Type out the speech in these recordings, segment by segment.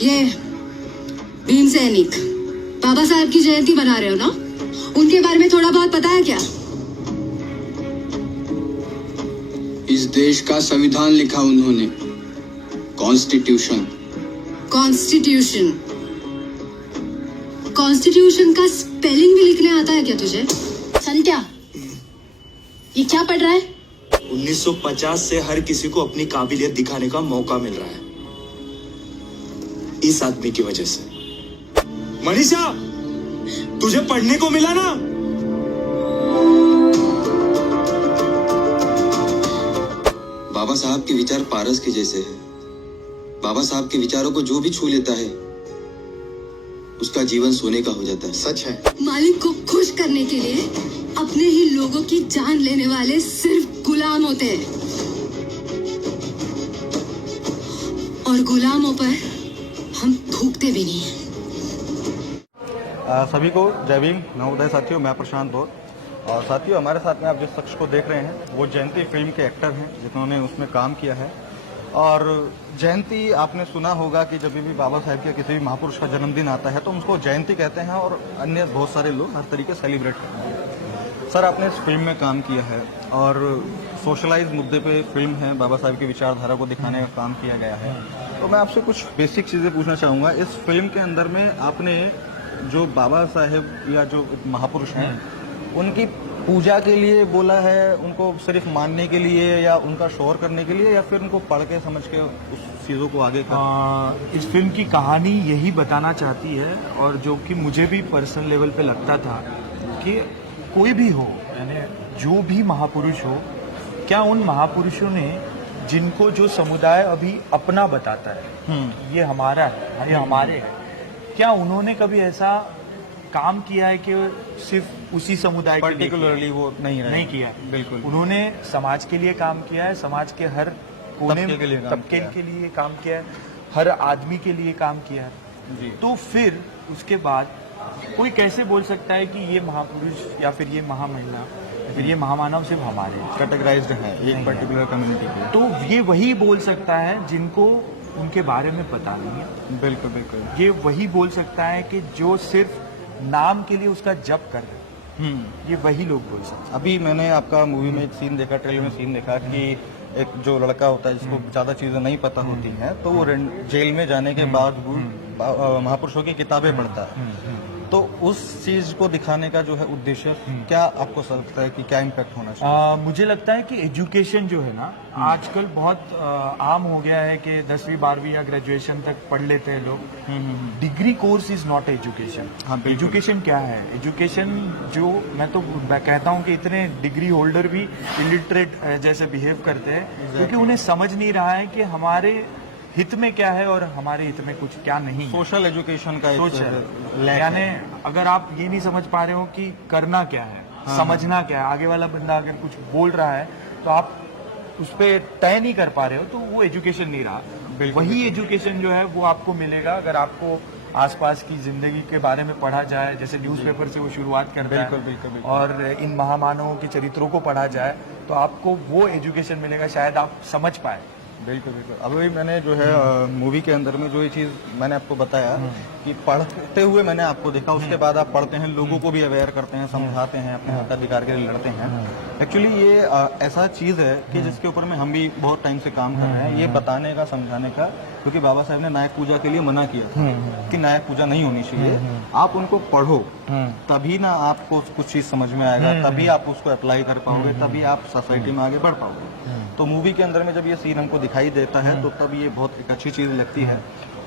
ये भीम सैनिक बाबा साहब की जयंती बना रहे हो ना? उनके बारे में थोड़ा बहुत पता है क्या? इस देश का संविधान लिखा उन्होंने, कॉन्स्टिट्यूशन। कॉन्स्टिट्यूशन कॉन्स्टिट्यूशन का स्पेलिंग भी लिखने आता है क्या तुझे? संत्या, ये क्या पढ़ रहा है? 1950 से हर किसी को अपनी काबिलियत दिखाने का मौका मिल रहा है, इस आदमी की वजह से। मनीषा, तुझे पढ़ने को मिला ना? बाबा साहब के विचार पारस के जैसे हैं। बाबा साहब के विचारों को जो भी छू लेता है उसका जीवन सोने का हो जाता है। सच है। मालिक को खुश करने के लिए अपने ही लोगों की जान लेने वाले सिर्फ गुलाम होते हैं, और गुलामों पर हम थूकते भी नहीं हैं। सभी को जय भीम, नवोदय साथियों। मैं प्रशांत बोध। और साथियों, हमारे साथ में आप जिस शख्स को देख रहे हैं वो जयंती फिल्म के एक्टर हैं जिन्होंने उसमें काम किया है। और जयंती आपने सुना होगा कि जब भी बाबा साहेब के किसी भी महापुरुष का जन्मदिन आता है तो उसको जयंती कहते हैं और अन्य बहुत सारे लोग हर तरीके सेलिब्रेट करते हैं। सर, आपने इस फिल्म में काम किया है और सोशलाइज मुद्दे पे फिल्म है, बाबा साहेब की विचारधारा को दिखाने का काम किया गया है। तो मैं आपसे कुछ बेसिक चीज़ें पूछना चाहूँगा। इस फिल्म के अंदर में आपने जो बाबा साहेब या जो महापुरुष हैं उनकी पूजा के लिए बोला है, उनको सिर्फ मानने के लिए या उनका शोर करने के लिए, या फिर उनको पढ़ के समझ के उस चीज़ों को आगे इस फिल्म की कहानी यही बताना चाहती है, और जो कि मुझे भी पर्सनल लेवल पे लगता था कि कोई भी हो, यानी जो भी महापुरुष हो, क्या उन महापुरुषों ने जिनको जो समुदाय अभी अपना बताता है, ये हमारा है, ये हमारे है, क्या उन्होंने कभी ऐसा काम किया है कि सिर्फ उसी समुदाय के लिए पर्टिकुलरली वो नहीं किया? बिल्कुल। उन्होंने समाज के लिए काम किया है, समाज के हर कोने तबके के लिए काम किया है, हर आदमी के लिए काम किया है जी। तो फिर उसके बाद कोई कैसे बोल सकता है कि ये महापुरुष या फिर ये महामहिला या फिर ये महामानव सिर्फ हमारे कैटेगराइज्ड है एक पर्टिकुलर कम्युनिटी के? तो ये वही बोल सकता है जिनको उनके बारे में पता नहीं है। बिल्कुल बिल्कुल। ये वही बोल सकता है कि जो सिर्फ नाम के लिए उसका जप कर रहे हैं, ये वही लोग बोल सकते हैं। अभी मैंने आपका मूवी में एक सीन देखा, ट्रेलर में सीन देखा कि एक जो लड़का होता है जिसको ज्यादा चीजें नहीं पता होती हैं तो वो जेल में जाने के बाद महापुरुषों की किताबें पढ़ता है। तो उस चीज को दिखाने का जो है उद्देश्य, क्या आपको लगता है कि क्या इम्पैक्ट होना चाहिए? मुझे लगता है कि एजुकेशन जो है ना, आजकल बहुत आम हो गया है कि 10वीं 12वीं या ग्रेजुएशन तक पढ़ लेते हैं लोग। Degree course is not education. हाँ, एजुकेशन क्या है? एजुकेशन जो मैं तो कहता हूँ कि इतने डिग्री होल्डर भी इलिटरेट जैसे बिहेव करते हैं क्योंकि उन्हें समझ नहीं रहा है कि हमारे हित में क्या है और हमारे हित में कुछ क्या नहीं है। सोशल एजुकेशन का सोच है, यानी अगर आप ये नहीं समझ पा रहे हो कि करना क्या है, समझना क्या है, आगे वाला बंदा अगर कुछ बोल रहा है तो आप उस पर तय नहीं कर पा रहे हो, तो वो एजुकेशन नहीं रहा। वही एजुकेशन जो है वो आपको मिलेगा अगर आपको आसपास की जिंदगी के बारे में पढ़ा जाए, जैसे न्यूज़पेपर से वो शुरुआत करता है। बिल्कुल। और इन महामानवों के चरित्रों को पढ़ा जाए तो आपको वो एजुकेशन मिलेगा, शायद आप समझ पाए। बिल्कुल। अभी मैंने जो है मूवी के अंदर में जो ये चीज़ मैंने आपको बताया कि पढ़ते हुए मैंने आपको देखा, उसके बाद आप पढ़ते हैं, लोगों को भी अवेयर करते हैं, समझाते हैं, अपने मताधिकार के लिए लड़ते हैं। एक्चुअली ये ऐसा चीज़ है कि जिसके ऊपर में हम भी बहुत टाइम से काम कर रहे हैं, ये बताने का, समझाने का, क्योंकि बाबा साहब ने नायक पूजा के लिए मना किया था कि नायक पूजा नहीं होनी चाहिए। आप उनको पढ़ो तभी ना आपको कुछ चीज़ समझ में आएगा, तभी आप उसको अप्लाई कर पाओगे, तभी आप सोसाइटी में आगे बढ़ पाओगे। तो मूवी के अंदर में जब ये सीन हमको दिखाई देता है तो तब ये बहुत एक अच्छी चीज़ लगती है।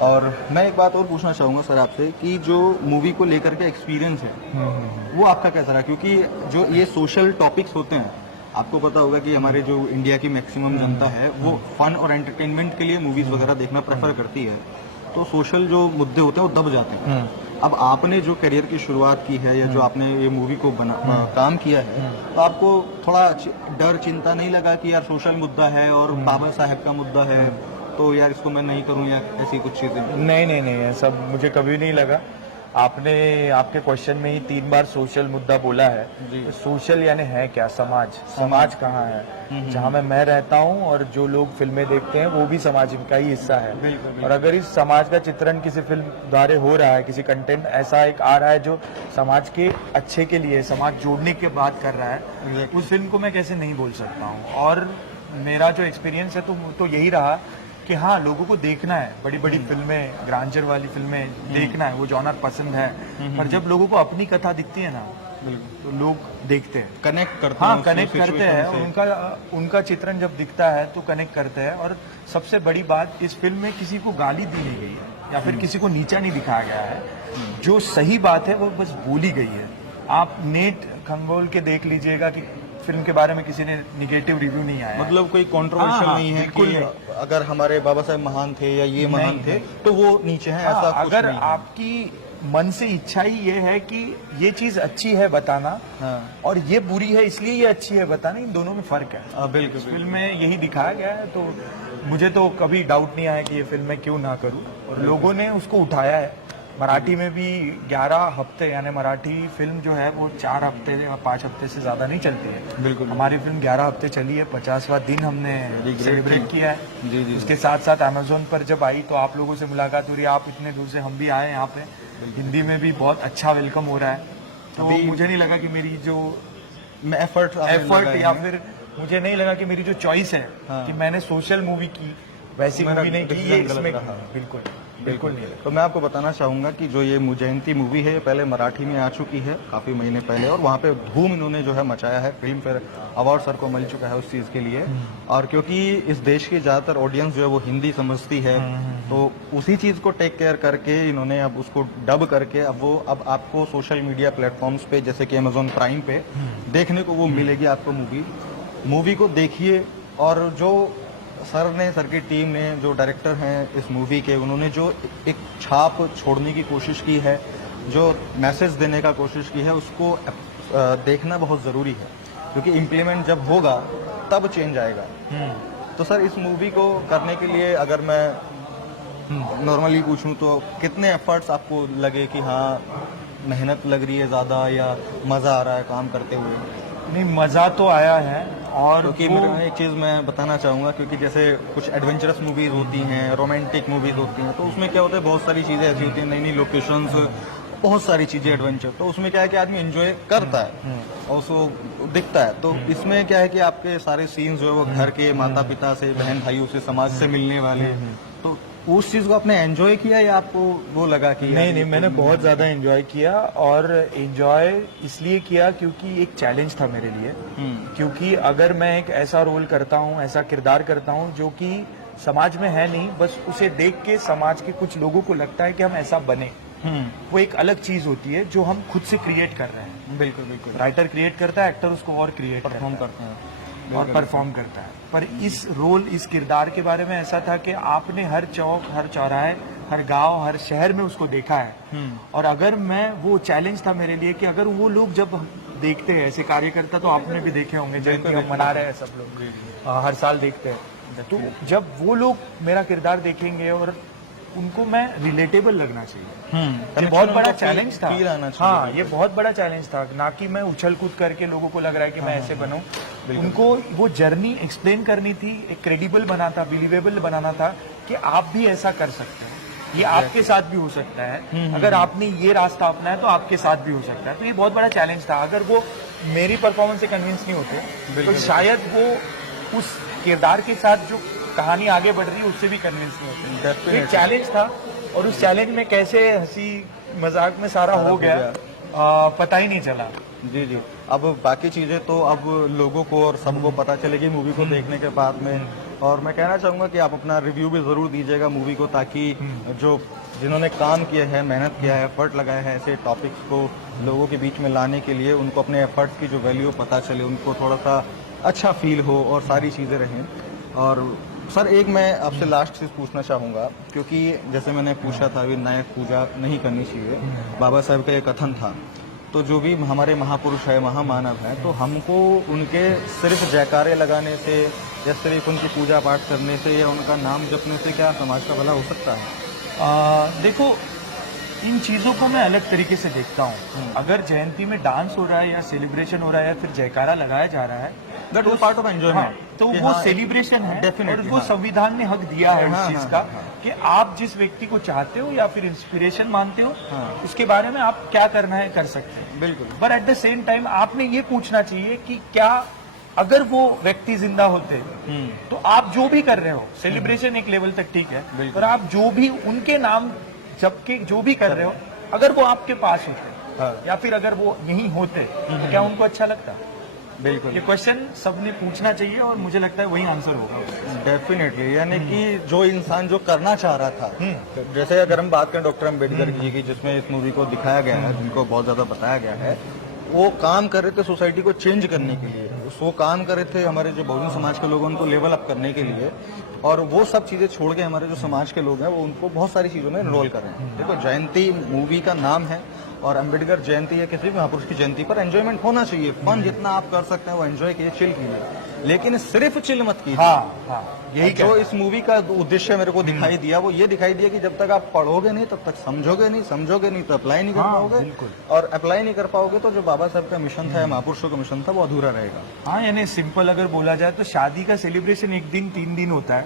और मैं एक बात और पूछना चाहूँगा सर आपसे कि जो मूवी को लेकर के एक्सपीरियंस है वो आपका कैसा रहा? क्योंकि जो ये सोशल टॉपिक्स होते हैं, आपको पता होगा कि हमारे जो इंडिया की मैक्सिमम जनता है वो फन और एंटरटेनमेंट के लिए मूवीज़ वगैरह देखना प्रेफर करती है, तो सोशल जो मुद्दे होते हैं वो दब जाते हैं। अब आपने जो करियर की शुरुआत की है या जो आपने ये मूवी को काम किया है, तो आपको थोड़ा डर, चिंता नहीं लगा कि यार सोशल मुद्दा है और बाबा साहेब का मुद्दा है तो यार इसको मैं नहीं करूं या ऐसी कुछ चीजें? नहीं, सब मुझे कभी नहीं लगा। आपने आपके क्वेश्चन में ही 3 बार सोशल मुद्दा बोला है। तो सोशल यानी है क्या? समाज कहाँ है? जहाँ मैं रहता हूँ और जो लोग फिल्में देखते हैं वो भी समाज का ही हिस्सा है। और अगर इस समाज का चित्रण किसी फिल्म द्वारा हो रहा है, किसी कंटेंट ऐसा एक आ रहा है जो समाज के अच्छे के लिए, समाज जोड़ने की बात कर रहा है, उस फिल्म को मैं कैसे नहीं बोल सकता हूँ। और मेरा जो एक्सपीरियंस है तो यही रहा कि हाँ, लोगों को देखना है, बड़ी बड़ी फिल्में, ग्रांजर वाली फिल्में देखना है, वो जॉनर पसंद है। पर जब लोगों को अपनी कथा दिखती है ना, तो लोग देखते हैं, कनेक्ट करते हैं। हाँ, कनेक्ट करते हैं। उनका चित्रण जब दिखता है तो कनेक्ट करते हैं। और सबसे बड़ी बात, इस फिल्म में किसी को गाली दी नहीं गई है या फिर किसी को नीचा नहीं दिखाया गया है। जो सही बात है वो बस बोली गई है। आप नेट खंगोल के देख लीजिएगा कि फिल्म के बारे में किसी ने निगेटिव रिव्यू नहीं आया। मतलब कोई कंट्रोवर्शियल हाँ, नहीं है बिल्कुल कि नहीं। अगर हमारे बाबा साहेब महान थे या ये महान थे तो वो नीचे हैं, ऐसा हाँ, कुछ अगर नहीं है। आपकी मन से इच्छा ही ये है कि ये चीज अच्छी है बताना, हाँ। और ये बुरी है इसलिए ये अच्छी है बताना, इन दोनों में फर्क है। बिल्कुल इस फिल्म में यही दिखाया गया है। तो मुझे तो कभी डाउट नहीं आया कि ये फिल्म मैं क्यों ना करूं, और लोगों ने उसको उठाया है। मराठी में भी 11 हफ्ते, यानी मराठी फिल्म जो है वो 4 हफ्ते या 5 हफ्ते से ज्यादा नहीं चलती है। बिल्कुल। हमारी फिल्म 11 हफ्ते चली है, 50वां दिन हमने सेलिब्रेट किया है। जी, जी। उसके साथ साथ अमेजोन पर जब आई तो आप लोगों से मुलाकात हो रही है, आप इतने दूर से, हम भी आए यहाँ पे। हिंदी में भी बहुत अच्छा वेलकम हो रहा है। तो मुझे नहीं लगा कि मेरी जो एफर्ट या फिर मुझे नहीं लगा कि मेरी जो चॉइस है कि मैंने सोशल मूवी की, वैसी मूवी नहीं की, ये इसमें बिल्कुल नहीं। तो मैं आपको बताना चाहूंगा कि जो ये मुजयंती मूवी है, पहले मराठी में आ चुकी है काफी महीने पहले, और वहाँ पे धूम इन्होंने जो है मचाया है। फिल्म फेयर अवार्ड सर को मिल चुका है उस चीज के लिए। और क्योंकि इस देश की ज्यादातर ऑडियंस जो है वो हिंदी समझती है, तो उसी चीज को टेक केयर करके इन्होंने अब उसको डब करके अब आपको सोशल मीडिया प्लेटफॉर्म्स पे, जैसे कि अमेजोन प्राइम पे देखने को वो मिलेगी आपको। मूवी को देखिए। और जो सर की टीम ने, जो डायरेक्टर हैं इस मूवी के, उन्होंने जो एक छाप छोड़ने की कोशिश की है, जो मैसेज देने का कोशिश की है, उसको देखना बहुत ज़रूरी है। क्योंकि इम्प्लीमेंट जब होगा तब चेंज आएगा। तो सर, इस मूवी को करने के लिए अगर मैं नॉर्मली पूछूं तो कितने एफर्ट्स आपको लगे कि हाँ मेहनत लग रही है ज़्यादा, या मज़ा आ रहा है काम करते हुए? नहीं, मजा तो आया है। और क्योंकि एक चीज मैं बताना चाहूंगा, क्योंकि जैसे कुछ एडवेंचरस मूवीज होती हैं, रोमांटिक मूवीज होती हैं, तो उसमें क्या होता है, बहुत सारी चीजें ऐसी होती हैं, नई नई लोकेशंस, बहुत सारी चीजें एडवेंचर, तो उसमें क्या है कि आदमी एंजॉय करता है और उसको दिखता है। तो इसमें क्या है कि आपके सारे सीन्स जो है वो घर के, माता पिता से, बहन भाइयों से, समाज से मिलने वाले, तो उस चीज को आपने एंजॉय किया या आपको वो लगा कि नहीं, मैंने बहुत ज्यादा एंजॉय किया। और एंजॉय इसलिए किया क्योंकि एक चैलेंज था मेरे लिए। क्योंकि अगर मैं एक ऐसा रोल करता हूँ, ऐसा किरदार करता हूँ जो कि समाज में है नहीं, बस उसे देख के समाज के कुछ लोगों को लगता है कि हम ऐसा बने, वो एक अलग चीज होती है जो हम खुद से क्रिएट कर रहे हैं। बिल्कुल। राइटर क्रिएट करता है, एक्टर उसको और क्रिएट परफॉर्म करते हैं और परफॉर्म करता है। पर इस रोल, इस किरदार के बारे में ऐसा था कि आपने हर चौक, हर चौराहे, हर गांव, हर शहर में उसको देखा है। और अगर मैं, वो चैलेंज था मेरे लिए कि अगर वो लोग जब देखते हैं ऐसे कार्यकर्ता, तो आपने भी देखे होंगे, जयंती हम मना रहे हैं सब लोग, हर साल देखते हैं, तो जब वो लोग मेरा किरदार देखेंगे और उनको मैं रिलेटेबल लगना चाहिए। ये बहुत बड़ा चैलेंज था। हाँ, ये बहुत बड़ा चैलेंज था, ना कि मैं उछल कूद करके लोगों को लग रहा है कि मैं ऐसे बनूं। उनको वो जर्नी एक्सप्लेन करनी थी, एक क्रेडिबल बना था, बिलीवेबल बनाना था कि आप भी ऐसा कर सकते हैं, ये आपके साथ भी हो सकता है। अगर आपने ये रास्ता अपनाया तो आपके साथ भी हो सकता है। तो ये बहुत बड़ा चैलेंज था। अगर वो मेरी परफॉर्मेंस से कन्विंस नहीं होते तो शायद वो उस किरदार के साथ जो कहानी आगे बढ़ रही है उससे भी कन्विंस नहीं होते। एक चैलेंज था, और उस चैलेंज में कैसे हंसी मजाक में सारा हो गया पता ही नहीं चला। जी। अब बाकी चीजें तो अब लोगों को और सबको पता चलेगी मूवी को देखने के बाद में। और मैं कहना चाहूंगा कि आप अपना रिव्यू भी जरूर दीजिएगा मूवी को, ताकि जो जिन्होंने काम किया है, मेहनत किया है, एफर्ट लगाया है ऐसे टॉपिक्स को लोगों के बीच में लाने के लिए, उनको अपने एफर्ट्स की जो वैल्यू पता चले, उनको थोड़ा सा अच्छा फील हो और सारी चीजें रहें। और सर, एक मैं आपसे लास्ट चीज पूछना चाहूंगा, क्योंकि जैसे मैंने पूछा था, विनायक पूजा नहीं करनी चाहिए, बाबा साहब का ये कथन था, तो जो भी हमारे महापुरुष है, महामानव है, तो हमको उनके सिर्फ जयकारे लगाने से या सिर्फ उनकी पूजा पाठ करने से या उनका नाम जपने से क्या समाज का भला हो सकता है? देखो, इन चीजों को मैं अलग तरीके से देखता हूँ। अगर जयंती में डांस हो रहा है या सेलिब्रेशन हो रहा है या फिर जयकारा लगाया जा रहा है, that is part of enjoyment. तो वो सेलिब्रेशन है, और वो संविधान ने हक दिया है उस चीज का कि आप जिस व्यक्ति को चाहते हो या फिर इंस्पिरेशन मानते हो, उसके बारे में आप क्या करना है कर सकते हैं। बिल्कुल। पर एट द सेम टाइम आपने ये पूछना चाहिए कि क्या अगर वो व्यक्ति जिंदा होते तो आप जो भी कर रहे हो, सेलिब्रेशन एक लेवल तक ठीक है, पर आप जो भी उनके नाम जबकि जो भी कर रहे हो, अगर वो आपके पास होते या फिर अगर वो यहीं होते, क्या उनको अच्छा लगता? बिल्कुल, ये क्वेश्चन सबने पूछना चाहिए और मुझे लगता है वही आंसर होगा। डेफिनेटली। यानी कि जो इंसान जो करना चाह रहा था, जैसे अगर हम बात करें डॉक्टर अम्बेडकर जी की, जिसमें इस मूवी को दिखाया गया है, जिनको बहुत ज्यादा बताया गया है, वो काम कर रहे थे सोसाइटी को चेंज करने के लिए। वो काम कर रहे थे हमारे जो बहुजन समाज के लोग हैं उनको लेवल अप करने के लिए, और वो सब चीजें छोड़ के हमारे जो समाज के लोग हैं वो उनको बहुत सारी चीजों में इनरोल कर रहे हैं। देखो, जयंती मूवी का नाम है, और अम्बेडकर जयंती या किसी भी महापुरुष की जयंती पर एंजॉयमेंट होना चाहिए। फन जितना आप कर सकते हैं वो एंजॉय कीजिए, चिल कीजिए, लेकिन सिर्फ चिल मत कीजिए। यही जो इस मूवी का उद्देश्य मेरे को दिखाई दिया, वो ये दिखाई दिया कि जब तक आप पढ़ोगे नहीं तब तक समझोगे नहीं तो अप्लाई नहीं कर पाओगे, और अप्लाई नहीं कर पाओगे तो जो बाबा साहब का मिशन था, महापुरुषों का मिशन था, वो अधूरा रहेगा। हाँ, यानी सिंपल अगर बोला जाए तो शादी का सेलिब्रेशन 1 दिन 3 दिन होता है,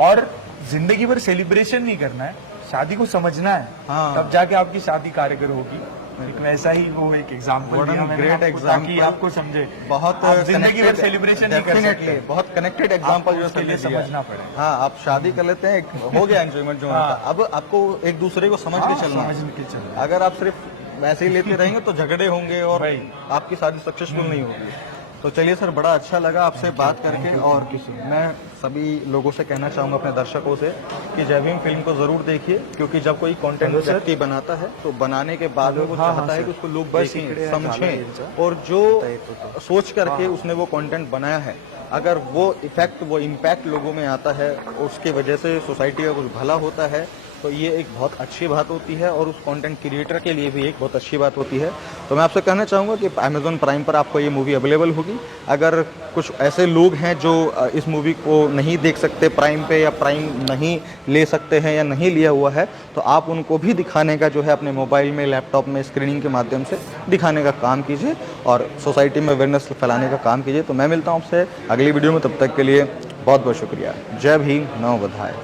और जिंदगी भर सेलिब्रेशन नहीं करना है, शादी को समझना है, तब जाके आपकी शादी कारगर होगी। एक वैसा ही वो एक एग्जाम्पल दिया मैंने आपको, ताकि आपको समझे। बहुत जिंदगी भर सेलिब्रेशन नहीं कर सकते, बहुत कनेक्टेड एग्जाम्पल जो उसके लिए समझना पड़े। हाँ, आप शादी कर लेते हैं, हो गया एंजॉयमेंट जो होता है। अब आपको एक दूसरे को समझ के चलना है। अगर आप सिर्फ वैसे ही लेते रहेंगे तो झगड़े होंगे और आपकी शादी सक्सेसफुल नहीं होगी। तो चलिए सर, बड़ा अच्छा लगा आपसे बात करके, और मैं सभी लोगों से कहना चाहूँगा, अपने दर्शकों से, कि जय भीम फिल्म को जरूर देखिए, क्योंकि जब कोई कंटेंट व्यक्ति बनाता है तो बनाने के बाद वो चाहता है कि उसको लोग देखें, समझें, और जो सोच करके उसने वो कंटेंट बनाया है, अगर वो इफेक्ट, वो इम्पैक्ट लोगों में आता है, उसकी वजह से सोसाइटी का कुछ भला होता है, तो ये एक बहुत अच्छी बात होती है, और उस कंटेंट क्रिएटर के लिए भी एक बहुत अच्छी बात होती है। तो मैं आपसे कहना चाहूँगा कि Amazon प्राइम पर आपको ये मूवी अवेलेबल होगी। अगर कुछ ऐसे लोग हैं जो इस मूवी को नहीं देख सकते प्राइम पे, या प्राइम नहीं ले सकते हैं या नहीं लिया हुआ है, तो आप उनको भी दिखाने का जो है अपने मोबाइल में, लैपटॉप में स्क्रीनिंग के माध्यम से दिखाने का काम कीजिए, और सोसाइटी में अवेयरनेस फैलाने का काम कीजिए। तो मैं मिलता हूँ आपसे अगली वीडियो में, तब तक के लिए बहुत बहुत शुक्रिया। जय भीम, नमो बुद्धाय।